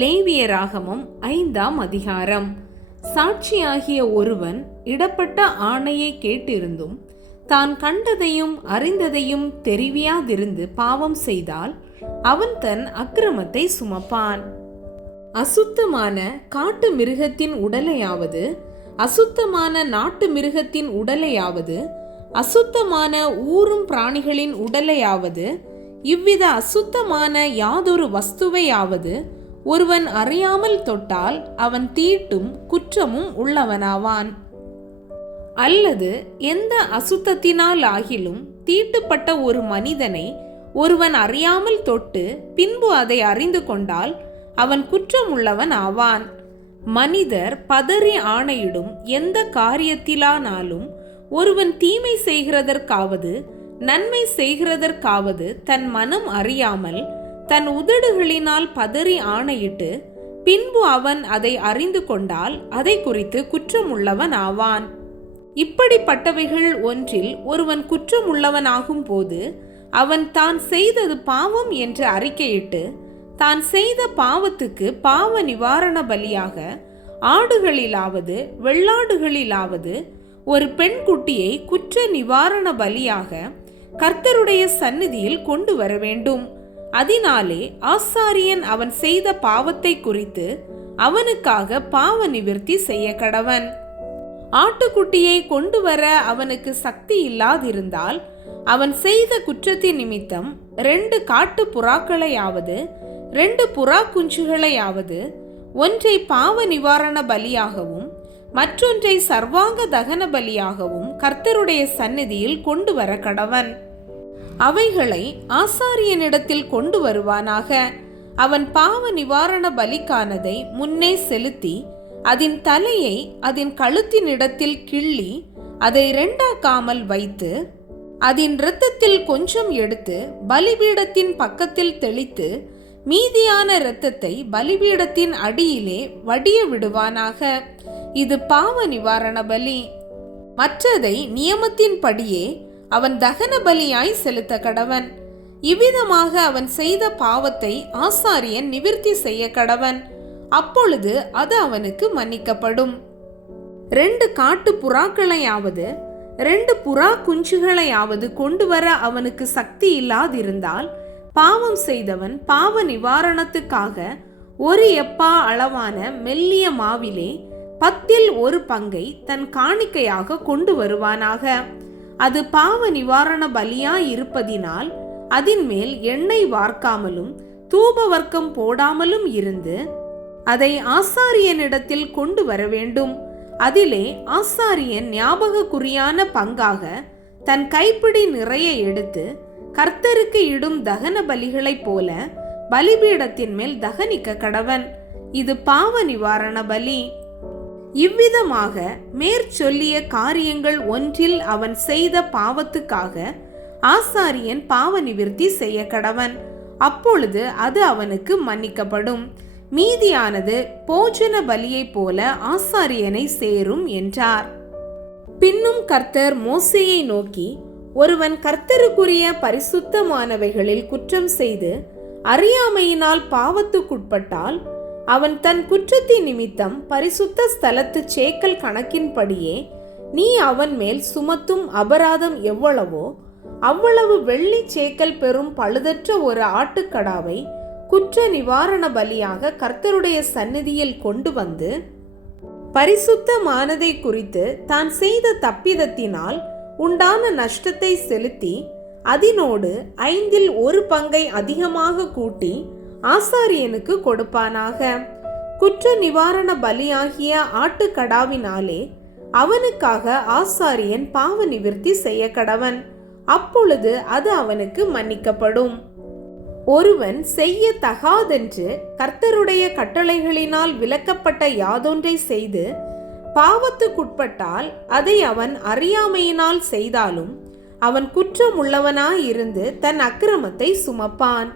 லேவியராகமம் 5ஆம் அதிகாரம். சாட்சியாகிய ஒருவன் இடப்பட்ட ஆணையை கேட்டிருந்தும் தான் கண்டதையும் அறிந்ததையும் தெரிவியாதிருந்து பாவம் செய்தால் அவன் தன் அக்கிரமத்தை சுமப்பான். அசுத்தமான காட்டு மிருகத்தின் உடலையாவது அசுத்தமான நாட்டு மிருகத்தின் உடலையாவது அசுத்தமான ஊரும் பிராணிகளின் உடலையாவது இவ்வித அசுத்தமான யாதொரு வஸ்துவையாவது ஒருவன் அறியாமல் தொட்டால் அவன் தீட்டும் குற்றமும் உள்ளவனாவான். அல்லது எந்த அசுத்தத்தினால் ஆகிலும் தீட்டுப்பட்ட ஒரு மனிதனை ஒருவன் அறியாமல் தொட்டு பின்பு அதை அறிந்து கொண்டால் அவன் குற்றம் உள்ளவன் ஆவான். மனிதர் பதறி ஆணையிடும் எந்த காரியத்திலானாலும் ஒருவன் தீமை செய்கிறதற்காவது நன்மை செய்கிறதற்காவது தன் மனம் அறியாமல் தன் உதடுகளினால் பதறி ஆணையிட்டு பின்பு அவன் அதை அறிந்து கொண்டால் அதை குறித்து குற்றம் உள்ளவன் ஆவான். இப்படிப்பட்டவைகள் ஒன்றில் ஒருவன் குற்றம் உள்ளவனாகும் போது அவன் தான் செய்தது பாவம் என்று அறிக்கையிட்டு தான் செய்த பாவத்துக்கு பாவ நிவாரண பலியாக ஆடுகளிலாவது வெள்ளாடுகளிலாவது ஒரு பெண் குட்டியை குற்ற நிவாரண பலியாக கர்த்தருடைய சந்நிதியில் கொண்டு வர வேண்டும். அதனாலே ஆசாரியன் அவன் செய்த பாவத்தை குறித்து அவனுக்காக பாவ நிவிர்த்தி செய்ய கடவன். ஆட்டுக்குட்டியை கொண்டு வர அவனுக்கு சக்தி இல்லாதிருந்தால் அவன் செய்த குற்றத்தின் நிமித்தம் 2 காட்டு புறாக்களையாவது 2 புறா குஞ்சுகளையாவது ஒன்றை பாவ நிவாரண பலியாகவும் மற்றொன்றை சர்வாங்க தகன பலியாகவும் கர்த்தருடைய சந்நிதியில் கொண்டு வர கடவன். அவைகளை ஆசாரியனிடத்தில் கொண்டு வருவானாக. அவன் பாவ நிவாரண பலிக்கானதை முன்னே செலுத்தி அதன் தலையை அதன் கழுத்தினிடத்தில் கிள்ளி அதை 2ஆக்காமல் வைத்து அதன் இரத்தத்தில் கொஞ்சம் எடுத்து பலிபீடத்தின் பக்கத்தில் தெளித்து மீதியான இரத்தத்தை பலிபீடத்தின் அடியிலே வடிய விடுவானாக. இது பாவ நிவாரண பலி. மற்றதை நியமத்தின்படியே அவன் தகன பலியாய் செலுத்த கடவன். இவ்விதமாக அவன் செய்த பாவத்தை ஆசாரியன் நிவிர்த்தி செய்ய கடவன். அப்பொழுது அது அவனுக்கு மன்னிக்கப்படும். 2 காட்டு புறாக்களையாவது 2 புறா குஞ்சுகளையாவது கொண்டு வர அவனுக்கு சக்தி இல்லாதிருந்தால் பாவம் செய்தவன் பாவ நிவாரணத்துக்காக 1 எப்பா அளவான மெல்லிய மாவிலே 10ல் 1 பங்கை தன் காணிக்கையாக கொண்டு வருவானாக. அது பாவ நிவாரண பலியாய் இருப்பதினால் அதன் மேல் எண்ணெய் வார்க்காமலும் தூப வர்க்கம் போடாமலும் இருந்து அதை ஆசாரியனிடத்தில் கொண்டு வர வேண்டும். அதிலே ஆசாரியன் ஞாபக குறியான பங்காக தன் கைப்பிடி நிறைய எடுத்து கர்த்தருக்கு இடும் தகன பலிகளைப் போல பலிபீடத்தின் மேல் தகனிக்க கடவன். இது பாவ நிவாரண பலி. இவ்விதமாக மேற்சொல்லிய காரியங்கள் ஒன்றில் அவன் செய்த பாவத்துக்காக ஆசாரியன் பாவ நிவிர்த்தி செய்ய கடவன். அப்பொழுது அது அவனுக்கு மன்னிக்கப்படும். மீதியானது போஜன பலியைப் போல ஆசாரியனை சேரும் என்றார். பின்னும் கர்த்தர் மோசேயை நோக்கி, ஒருவன் கர்த்தருக்குரிய பரிசுத்தமானவைகளில் குற்றம் செய்து அறியாமையினால் பாவத்துக்குட்பட்டால் அவன் தன் குற்றத்தின் நிமித்தம் பரிசுத்த ஸ்தலத்து சேக்கல் கணக்கின்படியே நீ அவன் மேல் சுமத்தும் அபராதம் எவ்வளவோ அவ்வளவு வெள்ளி சேக்கல் பெறும் பழுதற்ற ஒரு ஆட்டுக்கடாவை குற்ற நிவாரண பலியாக கர்த்தருடைய சந்நிதியில் கொண்டு வந்து பரிசுத்தமானதை குறித்து தான் செய்த தப்பிதத்தினால் உண்டான நஷ்டத்தை செலுத்தி அதனோடு 5ல் 1 பங்கை அதிகமாக கூட்டி ஆசாரியனுக்கு கொடுப்பானாக. குற்ற நிவாரண பலியாகிய ஆட்டுக்கடாவினாலே அவனுக்காக ஆசாரியன் பாவ நிவிர்த்தி செய்ய கடவன். அப்பொழுது அது அவனுக்கு மன்னிக்கப்படும். ஒருவன் செய்ய தகாதென்று கர்த்தருடைய கட்டளைகளினால் விலக்கப்பட்ட யாதொன்றை செய்து பாவத்துக்குட்பட்டால் அதை அவன் அறியாமையினால் செய்தாலும் அவன் குற்றம் உள்ளவனாயிருந்து தன் அக்கிரமத்தை சுமப்பான்.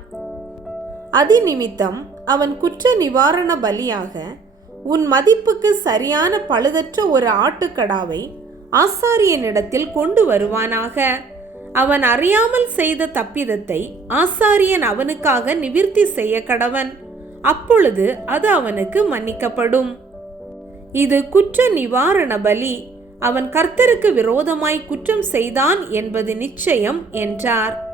அதிநிமித்தம் அவன் குற்ற நிவாரண பலியாக உன் மதிப்புக்கு சரியான பழுதற்ற ஒரு ஆட்டுக்கடாவை ஆசாரியனிடத்தில் கொண்டு வருவானாக. அவன் அறியாமல் செய்த தப்பிதத்தை ஆசாரியன் அவனுக்காக நிவிர்த்தி செய்ய கடவன். அப்பொழுது அது அவனுக்கு மன்னிக்கப்படும். இது குற்ற நிவாரண பலி. அவன் கர்த்தருக்கு விரோதமாய் குற்றம் செய்தான் என்பது நிச்சயம் என்றார்.